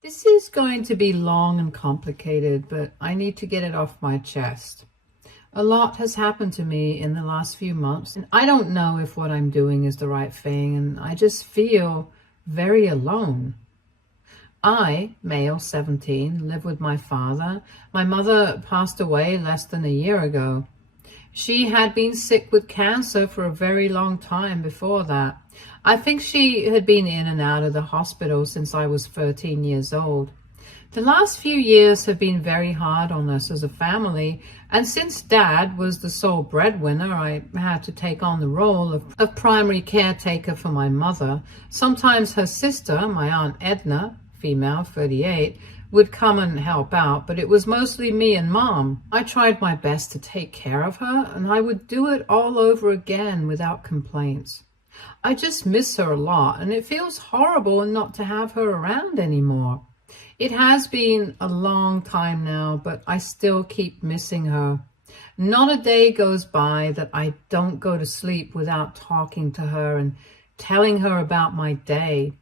This is going to be long and complicated, but I need to get it off my chest. A lot has happened to me in the last few months, and I don't know if what I'm doing is the right thing, and I just feel very alone. I, male 17, live with my father. My mother passed away less than a year ago. She had been sick with cancer for a very long time before that. I think she had been in and out of the hospital since I was 13 years old. The last few years have been very hard on us as a family, and since Dad was the sole breadwinner, I had to take on the role of primary caretaker for my mother. Sometimes her sister, my Aunt Edna, female, 38, would come and help out, but it was mostly me and Mom. I tried my best to take care of her, and I would do it all over again without complaints. I just miss her a lot, and it feels horrible not to have her around anymore. It has been a long time now, but I still keep missing her. Not a day goes by that I don't go to sleep without talking to her and telling her about my day.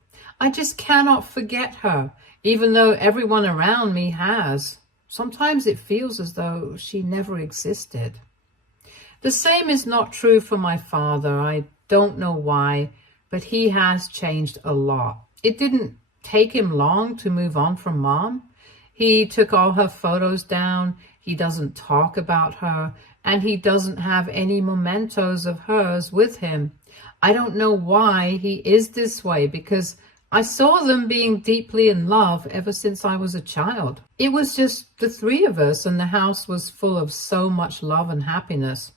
I just cannot forget her, even though everyone around me has. Sometimes it feels as though she never existed. The same is not true for my father. I don't know why, but he has changed a lot. It didn't take him long to move on from Mom. He took all her photos down. He doesn't talk about her, and he doesn't have any mementos of hers with him. I don't know why he is this way, because I saw them being deeply in love ever since I was a child. It was just the three of us, and the house was full of so much love and happiness.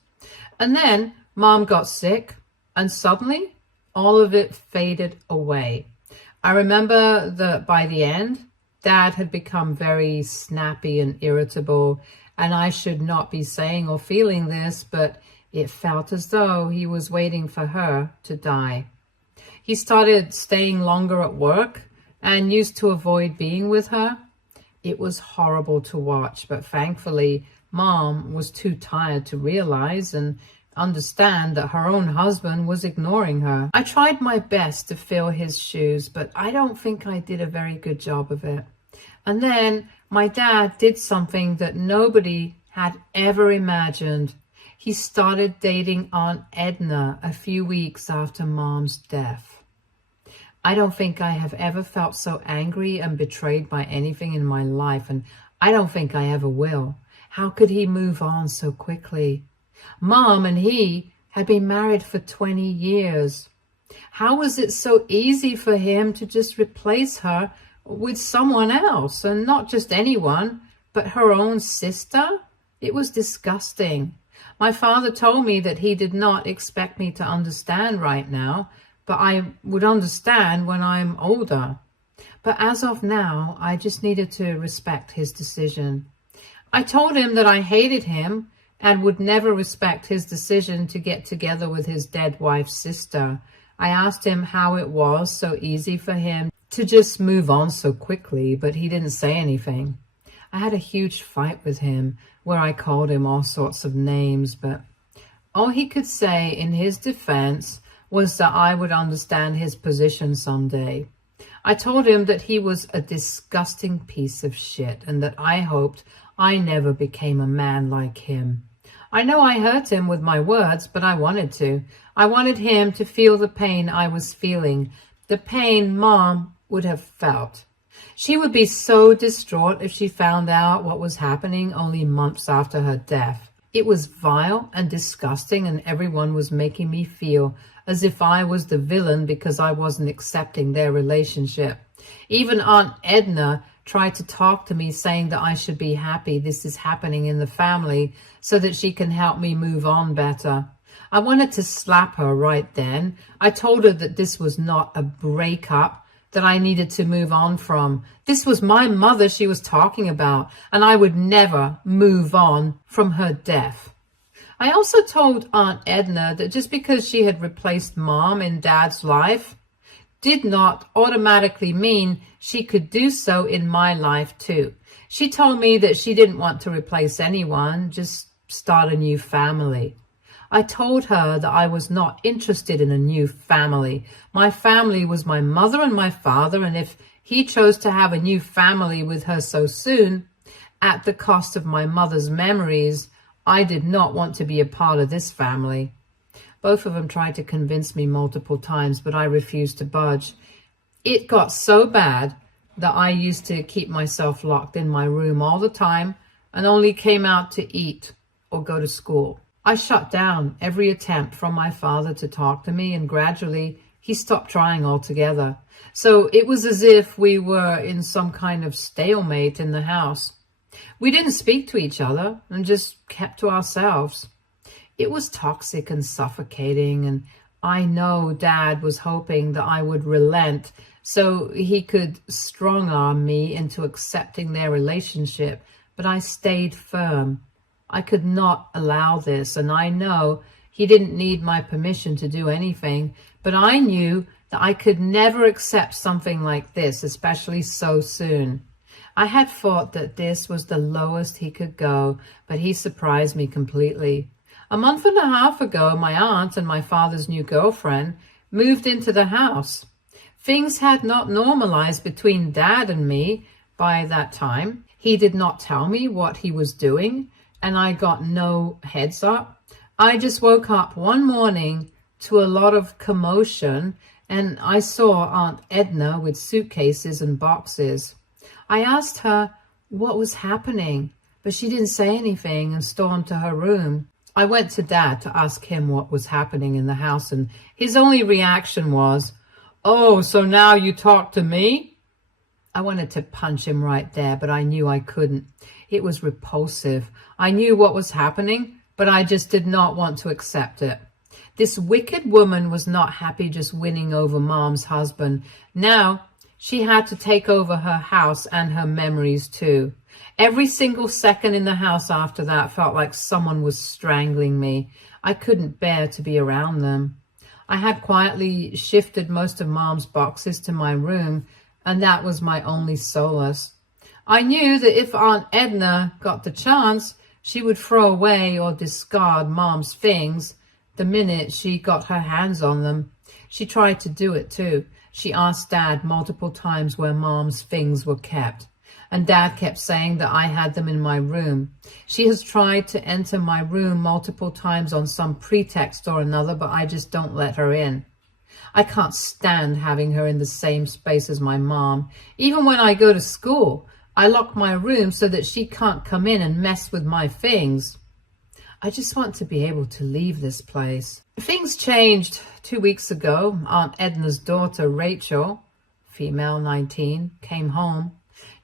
And then Mom got sick, and suddenly all of it faded away. I remember that by the end, Dad had become very snappy and irritable, and I should not be saying or feeling this, but it felt as though he was waiting for her to die. He started staying longer at work and used to avoid being with her. It was horrible to watch, but thankfully, Mom was too tired to realize and understand that her own husband was ignoring her. I tried my best to fill his shoes, but I don't think I did a very good job of it. And then my dad did something that nobody had ever imagined. He started dating Aunt Edna a few weeks after Mom's death. I don't think I have ever felt so angry and betrayed by anything in my life, and I don't think I ever will. How could he move on so quickly? Mom and he had been married for 20 years. How was it so easy for him to just replace her with someone else, and not just anyone, but her own sister? It was disgusting. My father told me that he did not expect me to understand right now, but I would understand when I'm older. But as of now, I just needed to respect his decision. I told him that I hated him and would never respect his decision to get together with his dead wife's sister. I asked him how it was so easy for him to just move on so quickly, but he didn't say anything. I had a huge fight with him where I called him all sorts of names, but all he could say in his defense was that I would understand his position someday. I told him that he was a disgusting piece of shit and that I hoped I never became a man like him. I know I hurt him with my words, but I wanted to. I wanted him to feel the pain I was feeling, the pain Mom would have felt. She would be so distraught if she found out what was happening only months after her death. It was vile and disgusting, and everyone was making me feel as if I was the villain because I wasn't accepting their relationship. Even Aunt Edna tried to talk to me, saying that I should be happy this is happening in the family so that she can help me move on better. I wanted to slap her right then. I told her that this was not a breakup that I needed to move on from. This was my mother she was talking about, and I would never move on from her death. I also told Aunt Edna that just because she had replaced Mom in Dad's life did not automatically mean she could do so in my life too. She told me that she didn't want to replace anyone, just start a new family. I told her that I was not interested in a new family. My family was my mother and my father, and if he chose to have a new family with her so soon, at the cost of my mother's memories, I did not want to be a part of this family. Both of them tried to convince me multiple times, but I refused to budge. It got so bad that I used to keep myself locked in my room all the time and only came out to eat or go to school. I shut down every attempt from my father to talk to me, and gradually he stopped trying altogether. So it was as if we were in some kind of stalemate in the house. We didn't speak to each other and just kept to ourselves. It was toxic and suffocating, and I know Dad was hoping that I would relent so he could strong-arm me into accepting their relationship, but I stayed firm. I could not allow this, and I know he didn't need my permission to do anything, but I knew that I could never accept something like this, especially so soon. I had thought that this was the lowest he could go, but he surprised me completely. A month and a half ago, my aunt and my father's new girlfriend moved into the house. Things had not normalized between Dad and me by that time. He did not tell me what he was doing, and I got no heads up. I just woke up one morning to a lot of commotion, and I saw Aunt Edna with suitcases and boxes. I asked her what was happening, but she didn't say anything and stormed to her room. I went to Dad to ask him what was happening in the house, and his only reaction was, "Oh, so now you talk to me?" I wanted to punch him right there, but I knew I couldn't. It was repulsive. I knew what was happening, but I just did not want to accept it. This wicked woman was not happy just winning over Mom's husband. Now she had to take over her house and her memories too. Every single second in the house after that felt like someone was strangling me. I couldn't bear to be around them. I had quietly shifted most of Mom's boxes to my room, and that was my only solace. I knew that if Aunt Edna got the chance, she would throw away or discard Mom's things the minute she got her hands on them. She tried to do it too. She asked Dad multiple times where Mom's things were kept, and Dad kept saying that I had them in my room. She has tried to enter my room multiple times on some pretext or another, but I just don't let her in. I can't stand having her in the same space as my mom. Even when I go to school, I lock my room so that she can't come in and mess with my things. I just want to be able to leave this place. Things changed 2 weeks ago. Aunt Edna's daughter, Rachel, female 19, came home.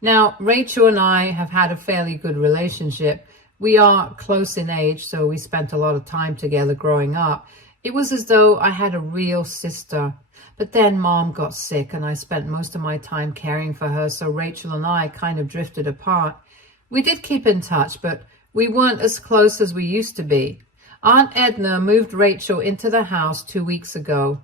Now, Rachel and I have had a fairly good relationship. We are close in age, so we spent a lot of time together growing up. It was as though I had a real sister. But then Mom got sick, and I spent most of my time caring for her, so Rachel and I kind of drifted apart. We did keep in touch, but we weren't as close as we used to be. Aunt Edna moved Rachel into the house 2 weeks ago.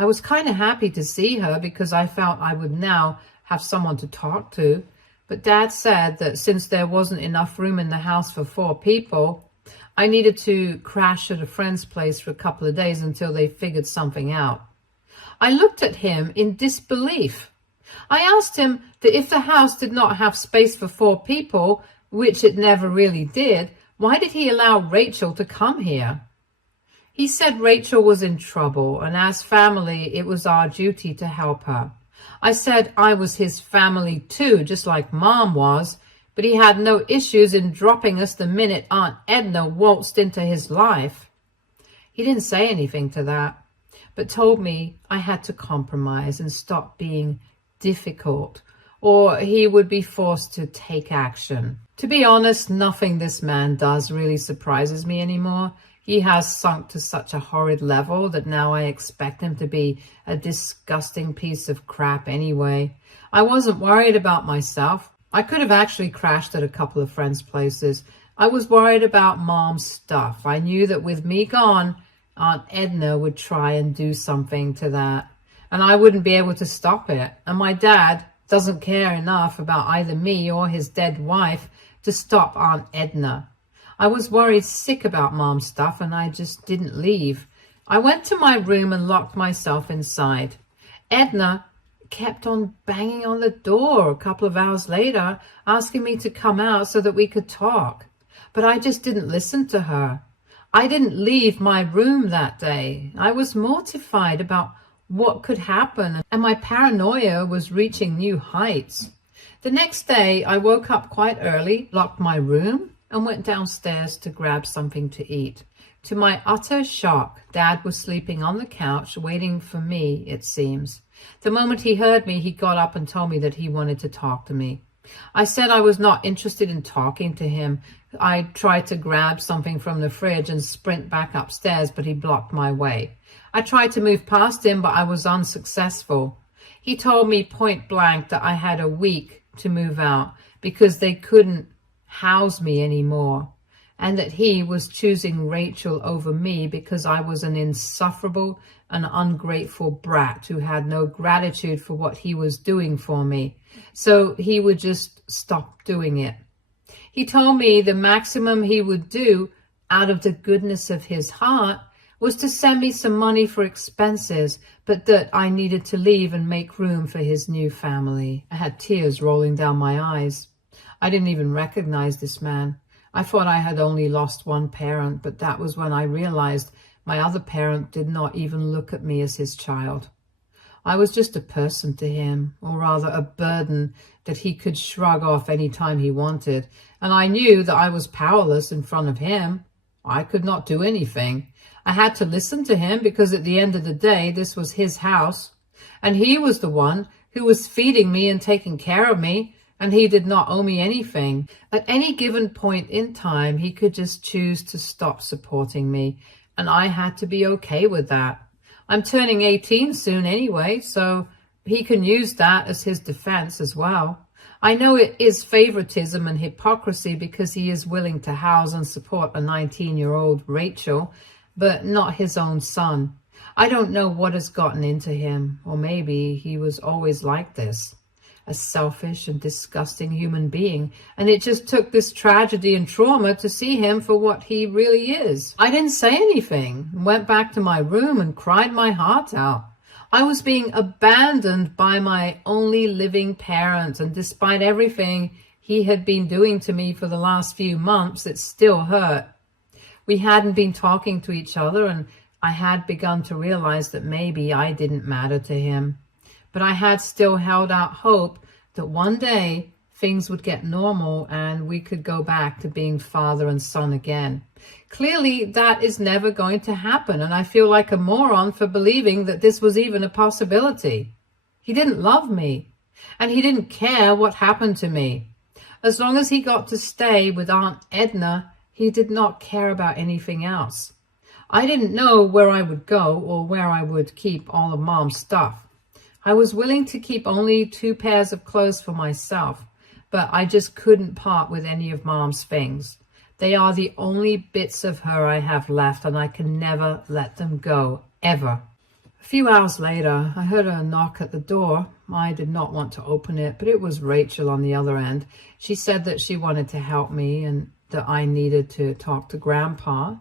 I was kind of happy to see her because I felt I would now have someone to talk to. But Dad said that since there wasn't enough room in the house for 4 people, I needed to crash at a friend's place for a couple of days until they figured something out. I looked at him in disbelief. I asked him that if the house did not have space for 4 people, which it never really did, why did he allow Rachel to come here? He said Rachel was in trouble, and as family, it was our duty to help her. I said I was his family too, just like Mom was, but he had no issues in dropping us the minute Aunt Edna waltzed into his life. He didn't say anything to that, but told me I had to compromise and stop being difficult, or he would be forced to take action. To be honest, nothing this man does really surprises me anymore. He has sunk to such a horrid level that now I expect him to be a disgusting piece of crap anyway. I wasn't worried about myself. I could have actually crashed at a couple of friends' places. I was worried about Mom's stuff. I knew that with me gone, Aunt Edna would try and do something to that, and I wouldn't be able to stop it. And my dad doesn't care enough about either me or his dead wife to stop Aunt Edna. I was worried sick about Mom's stuff, and I just didn't leave. I went to my room and locked myself inside. Edna kept on banging on the door a couple of hours later, asking me to come out so that we could talk. But I just didn't listen to her. I didn't leave my room that day. I was mortified about what could happen, and my paranoia was reaching new heights. The next day, I woke up quite early, locked my room, and went downstairs to grab something to eat. To my utter shock, Dad was sleeping on the couch, waiting for me, it seems. The moment he heard me, he got up and told me that he wanted to talk to me. I said I was not interested in talking to him. I tried to grab something from the fridge and sprint back upstairs, but he blocked my way. I tried to move past him, but I was unsuccessful. He told me point blank that I had a week to move out because they couldn't house me anymore, and that he was choosing Rachel over me because I was an insufferable and ungrateful brat who had no gratitude for what he was doing for me. So he would just stop doing it. He told me the maximum he would do out of the goodness of his heart was to send me some money for expenses, but that I needed to leave and make room for his new family. I had tears rolling down my eyes. I didn't even recognize this man. I thought I had only lost one parent, but that was when I realized my other parent did not even look at me as his child. I was just a person to him, or rather a burden that he could shrug off any time he wanted, and I knew that I was powerless in front of him. I could not do anything. I had to listen to him because at the end of the day, this was his house, and he was the one who was feeding me and taking care of me, and he did not owe me anything. At any given point in time, he could just choose to stop supporting me, and I had to be okay with that. I'm turning 18 soon anyway, so he can use that as his defense as well. I know it is favoritism and hypocrisy because he is willing to house and support a 19-year-old Rachel, but not his own son. I don't know what has gotten into him, or maybe he was always like this. A selfish and disgusting human being, and it just took this tragedy and trauma to see him for what he really is. I didn't say anything, went back to my room and cried my heart out. I was being abandoned by my only living parent, and despite everything he had been doing to me for the last few months, it still hurt. We hadn't been talking to each other, and I had begun to realize that maybe I didn't matter to him. But I had still held out hope that one day things would get normal and we could go back to being father and son again. Clearly, that is never going to happen, and I feel like a moron for believing that this was even a possibility. He didn't love me, and he didn't care what happened to me. As long as he got to stay with Aunt Edna, he did not care about anything else. I didn't know where I would go or where I would keep all of Mom's stuff. I was willing to keep only 2 pairs of clothes for myself, but I just couldn't part with any of Mom's things. They are the only bits of her I have left, and I can never let them go, ever. A few hours later, I heard a knock at the door. I did not want to open it, but it was Rachel on the other end. She said that she wanted to help me and that I needed to talk to Grandpa,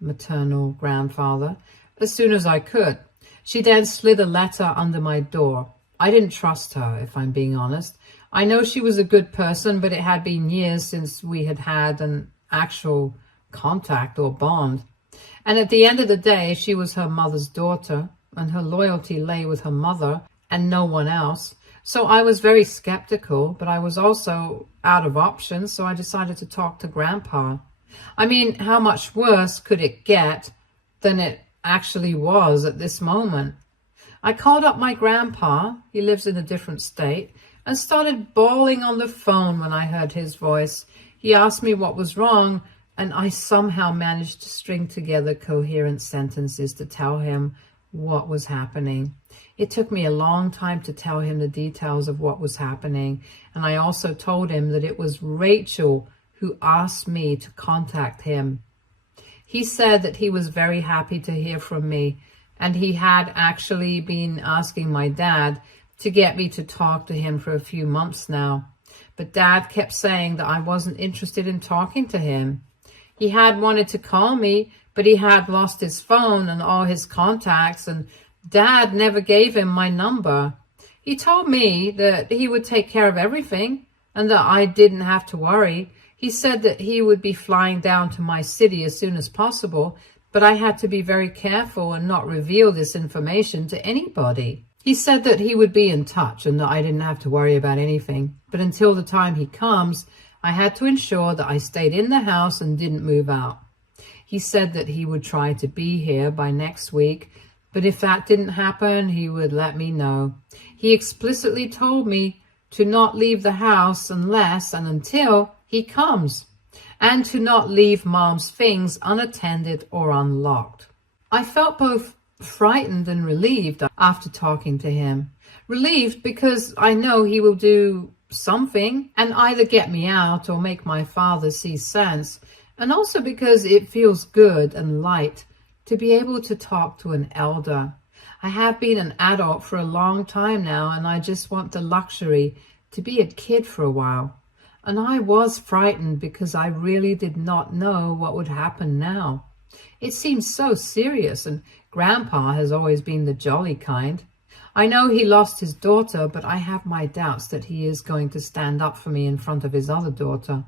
maternal grandfather, as soon as I could. She then slid a letter under my door. I didn't trust her, if I'm being honest. I know she was a good person, but it had been years since we had had an actual contact or bond. And at the end of the day, she was her mother's daughter, and her loyalty lay with her mother and no one else. So I was very skeptical, but I was also out of options, so I decided to talk to Grandpa. I mean, how much worse could it get than it actually was at this moment? I called up my grandpa, he lives in a different state, and started bawling on the phone when I heard his voice. He asked me what was wrong, and I somehow managed to string together coherent sentences to tell him what was happening. It took me a long time to tell him the details of what was happening, and I also told him that it was Rachel who asked me to contact him. He said that he was very happy to hear from me, and he had actually been asking my dad to get me to talk to him for a few months now. But Dad kept saying that I wasn't interested in talking to him. He had wanted to call me, but he had lost his phone and all his contacts, and Dad never gave him my number. He told me that he would take care of everything and that I didn't have to worry. He said that he would be flying down to my city as soon as possible, but I had to be very careful and not reveal this information to anybody. He said that he would be in touch and that I didn't have to worry about anything. But until the time he comes, I had to ensure that I stayed in the house and didn't move out. He said that he would try to be here by next week, but if that didn't happen, he would let me know. He explicitly told me to not leave the house unless and until he comes, and to not leave Mom's things unattended or unlocked. I felt both frightened and relieved after talking to him. Relieved because I know he will do something and either get me out or make my father see sense, and also because it feels good and light to be able to talk to an elder. I have been an adult for a long time now, and I just want the luxury to be a kid for a while. And I was frightened because I really did not know what would happen now. It seems so serious, and Grandpa has always been the jolly kind. I know he lost his daughter, but I have my doubts that he is going to stand up for me in front of his other daughter.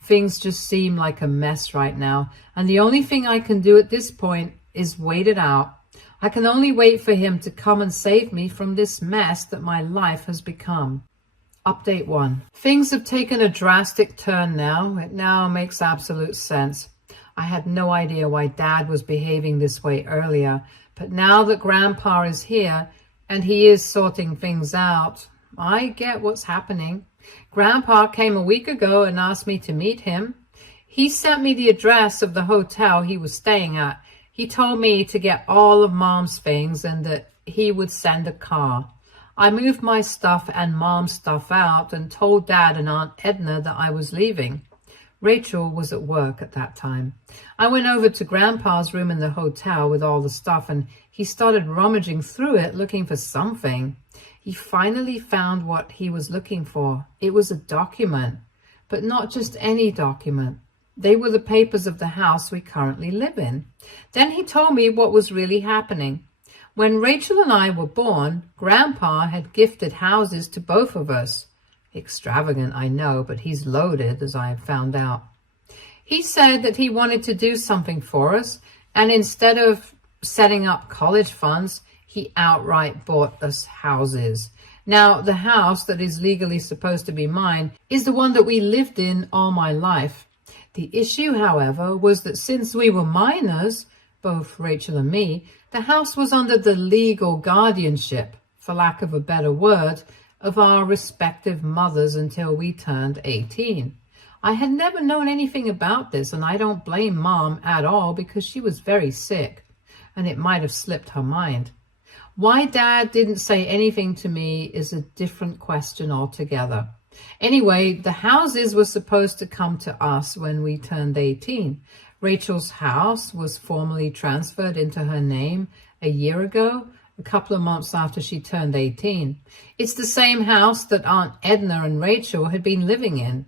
Things just seem like a mess right now, and the only thing I can do at this point is wait it out. I can only wait for him to come and save me from this mess that my life has become. Update 1. Things have taken a drastic turn now. It now makes absolute sense. I had no idea why Dad was behaving this way earlier, but now that Grandpa is here and he is sorting things out, I get what's happening. Grandpa came a week ago and asked me to meet him. He sent me the address of the hotel he was staying at. He told me to get all of Mom's things and that he would send a car. I moved my stuff and Mom's stuff out and told Dad and Aunt Edna that I was leaving. Rachel was at work at that time. I went over to Grandpa's room in the hotel with all the stuff, and he started rummaging through it looking for something. He finally found what he was looking for. It was a document, but not just any document. They were the papers of the house we currently live in. Then he told me what was really happening. When Rachel and I were born, Grandpa had gifted houses to both of us. Extravagant, I know, but he's loaded, as I have found out. He said that he wanted to do something for us, and instead of setting up college funds, he outright bought us houses. Now, the house that is legally supposed to be mine is the one that we lived in all my life. The issue, however, was that since we were minors, both Rachel and me, the house was under the legal guardianship, for lack of a better word, of our respective mothers until we turned 18. I had never known anything about this, and I don't blame Mom at all because she was very sick, and it might have slipped her mind. Why Dad didn't say anything to me is a different question altogether. Anyway, the houses were supposed to come to us when we turned 18. Rachel's house was formally transferred into her name a year ago, a couple of months after she turned 18. It's the same house that Aunt Edna and Rachel had been living in.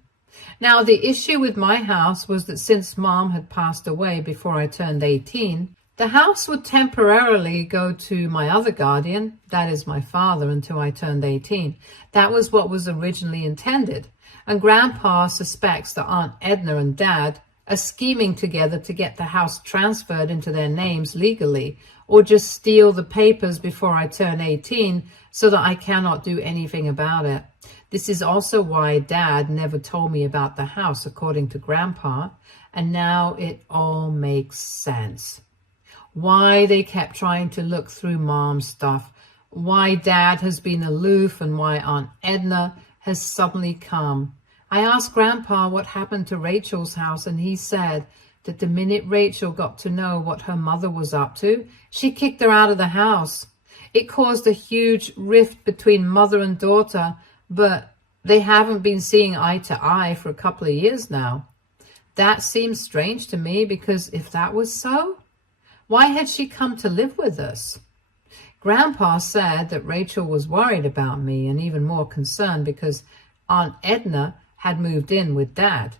Now, the issue with my house was that since Mom had passed away before I turned 18, the house would temporarily go to my other guardian, that is my father, until I turned 18. That was what was originally intended. And Grandpa suspects that Aunt Edna and Dad are scheming together to get the house transferred into their names legally, or just steal the papers before I turn 18 so that I cannot do anything about it. This is also why Dad never told me about the house, according to Grandpa, and now it all makes sense. Why they kept trying to look through Mom's stuff, why Dad has been aloof, and why Aunt Edna has suddenly come. I asked Grandpa what happened to Rachel's house, and he said that the minute Rachel got to know what her mother was up to, she kicked her out of the house. It caused a huge rift between mother and daughter, but they haven't been seeing eye to eye for a couple of years now. That seems strange to me, because if that was so, why had she come to live with us? Grandpa said that Rachel was worried about me and even more concerned because Aunt Edna had moved in with Dad.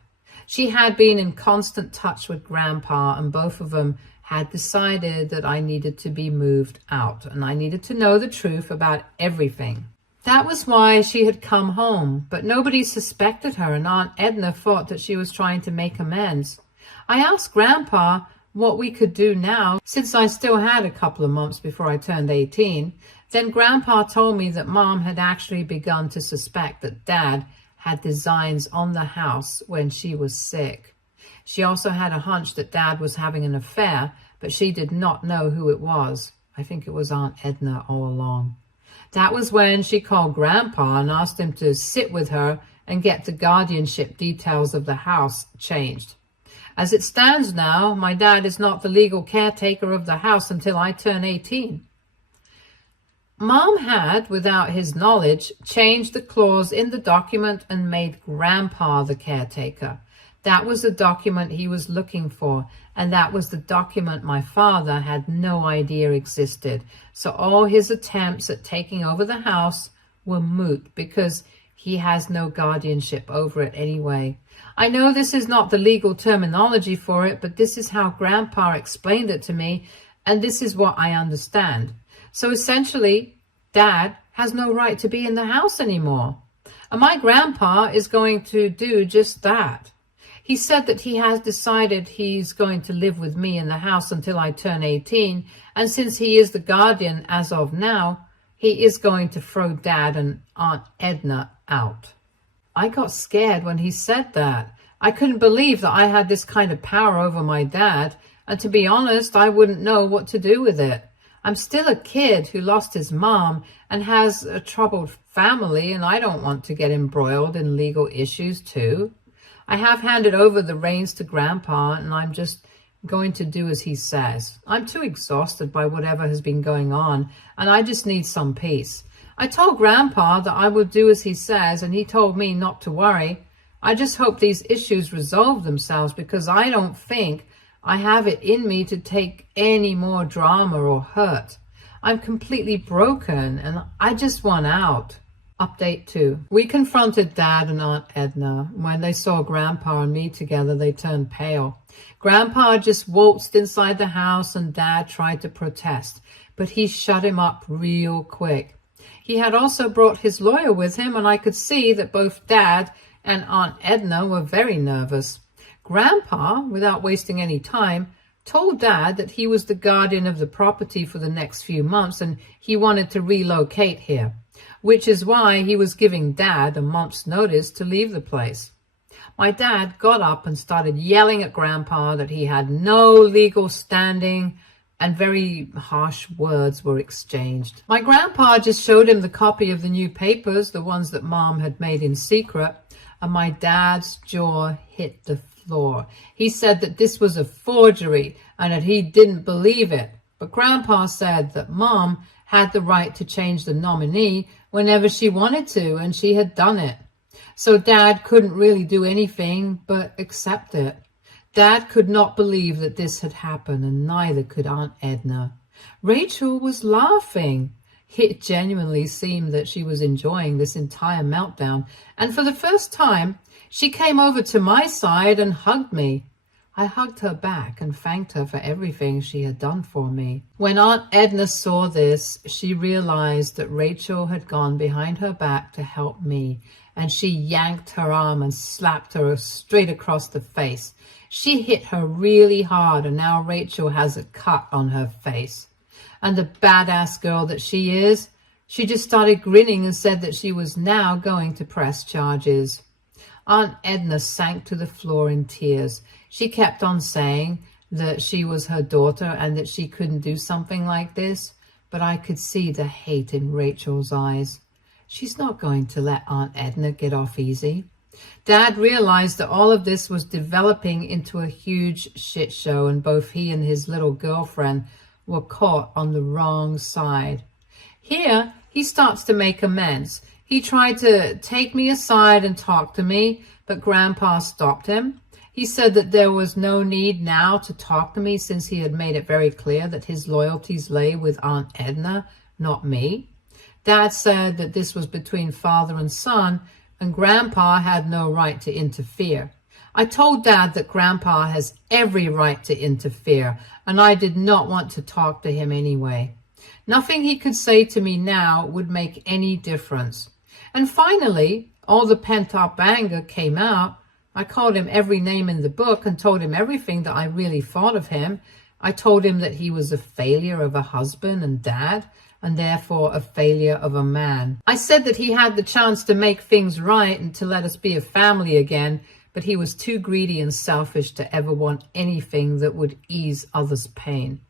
She had been in constant touch with Grandpa, and both of them had decided that I needed to be moved out and I needed to know the truth about everything. That was why she had come home, but nobody suspected her, and Aunt Edna thought that she was trying to make amends. I asked Grandpa what we could do now, since I still had a couple of months before I turned 18. Then Grandpa told me that Mom had actually begun to suspect that Dad had designs on the house when she was sick. She also had a hunch that Dad was having an affair, but she did not know who it was. I think it was Aunt Edna all along. That was when she called Grandpa and asked him to sit with her and get the guardianship details of the house changed. As it stands now, my dad is not the legal caretaker of the house until I turn 18. Mom had, without his knowledge, changed the clause in the document and made Grandpa the caretaker. That was the document he was looking for, and that was the document my father had no idea existed. So all his attempts at taking over the house were moot because he has no guardianship over it anyway. I know this is not the legal terminology for it, but this is how Grandpa explained it to me, and this is what I understand. So essentially, Dad has no right to be in the house anymore. And my grandpa is going to do just that. He said that he has decided he's going to live with me in the house until I turn 18, and since he is the guardian as of now, he is going to throw Dad and Aunt Edna out. I got scared when he said that. I couldn't believe that I had this kind of power over my dad, and to be honest, I wouldn't know what to do with it. I'm still a kid who lost his mom and has a troubled family, and I don't want to get embroiled in legal issues too. I have handed over the reins to Grandpa, and I'm just going to do as he says. I'm too exhausted by whatever has been going on, and I just need some peace. I told Grandpa that I would do as he says, and he told me not to worry. I just hope these issues resolve themselves, because I don't think I have it in me to take any more drama or hurt. I'm completely broken, and I just want out. Update 2. We confronted Dad and Aunt Edna. When they saw Grandpa and me together, they turned pale. Grandpa just waltzed inside the house, and Dad tried to protest, but he shut him up real quick. He had also brought his lawyer with him, and I could see that both Dad and Aunt Edna were very nervous. Grandpa, without wasting any time, told Dad that he was the guardian of the property for the next few months and he wanted to relocate here, which is why he was giving Dad a month's notice to leave the place. My dad got up and started yelling at Grandpa that he had no legal standing, and very harsh words were exchanged. My grandpa just showed him the copy of the new papers, the ones that Mom had made in secret, and my dad's jaw hit the floor. He said that this was a forgery and that he didn't believe it. But Grandpa said that Mom had the right to change the nominee whenever she wanted to, and she had done it. So Dad couldn't really do anything but accept it. Dad could not believe that this had happened, and neither could Aunt Edna. Rachel was laughing. It genuinely seemed that she was enjoying this entire meltdown, and for the first time, she came over to my side and hugged me. I hugged her back and thanked her for everything she had done for me. When Aunt Edna saw this, she realized that Rachel had gone behind her back to help me, and she yanked her arm and slapped her straight across the face. She hit her really hard, and now Rachel has a cut on her face. And the badass girl that she is, she just started grinning and said that she was now going to press charges. Aunt Edna sank to the floor in tears. She kept on saying that she was her daughter and that she couldn't do something like this, but I could see the hate in Rachel's eyes. She's not going to let Aunt Edna get off easy. Dad realized that all of this was developing into a huge shit show, and both he and his little girlfriend were caught on the wrong side. Here, he starts to make amends. He tried to take me aside and talk to me, but Grandpa stopped him. He said that there was no need now to talk to me since he had made it very clear that his loyalties lay with Aunt Edna, not me. Dad said that this was between father and son, and Grandpa had no right to interfere. I told Dad that Grandpa has every right to interfere, and I did not want to talk to him anyway. Nothing he could say to me now would make any difference. And finally, all the pent-up anger came out. I called him every name in the book and told him everything that I really thought of him. I told him that he was a failure of a husband and dad, and therefore a failure of a man. I said that he had the chance to make things right and to let us be a family again, but he was too greedy and selfish to ever want anything that would ease others' pain.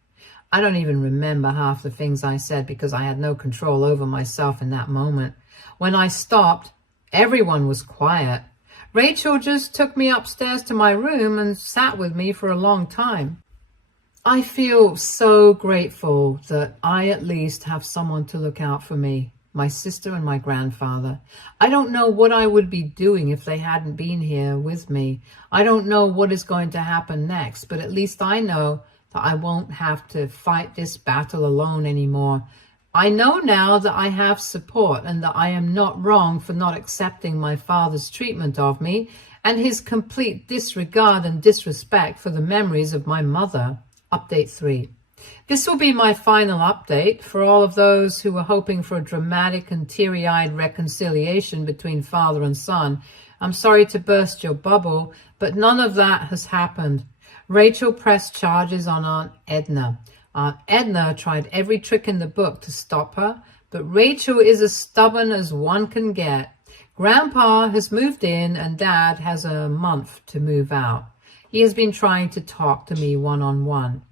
I don't even remember half the things I said because I had no control over myself in that moment. When I stopped, everyone was quiet. Rachel just took me upstairs to my room and sat with me for a long time. I feel so grateful that I at least have someone to look out for me, my sister and my grandfather. I don't know what I would be doing if they hadn't been here with me. I don't know what is going to happen next, but at least I know that I won't have to fight this battle alone anymore. I know now that I have support and that I am not wrong for not accepting my father's treatment of me and his complete disregard and disrespect for the memories of my mother. Update 3. This will be my final update for all of those who were hoping for a dramatic and teary-eyed reconciliation between father and son. I'm sorry to burst your bubble, but none of that has happened. Rachel pressed charges on Aunt Edna. Aunt Edna tried every trick in the book to stop her, but Rachel is as stubborn as one can get. Grandpa has moved in and Dad has a month to move out. He has been trying to talk to me one-on-one,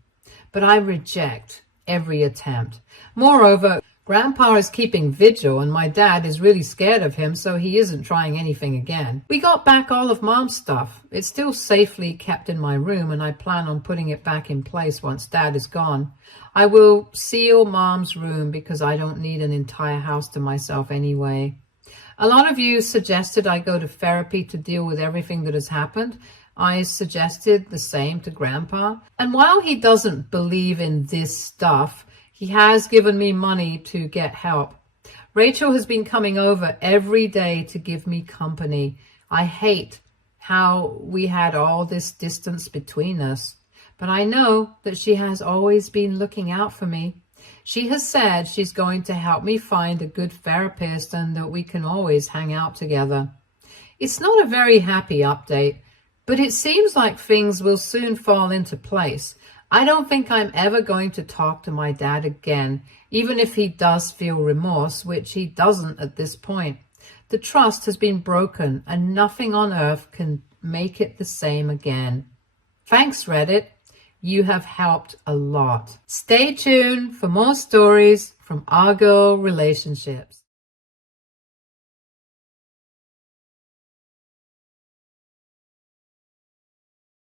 but I reject every attempt. Moreover, Grandpa is keeping vigil and my dad is really scared of him, so he isn't trying anything again. We got back all of Mom's stuff. It's still safely kept in my room and I plan on putting it back in place once Dad is gone. I will seal Mom's room because I don't need an entire house to myself anyway. A lot of you suggested I go to therapy to deal with everything that has happened. I suggested the same to Grandpa. And while he doesn't believe in this stuff, he has given me money to get help. Rachel has been coming over every day to give me company. I hate how we had all this distance between us, but I know that she has always been looking out for me. She has said she's going to help me find a good therapist and that we can always hang out together. It's not a very happy update, but it seems like things will soon fall into place. I don't think I'm ever going to talk to my dad again, even if he does feel remorse, which he doesn't at this point. The trust has been broken and nothing on earth can make it the same again. Thanks, Reddit. You have helped a lot. Stay tuned for more stories from Our Girl Relationships.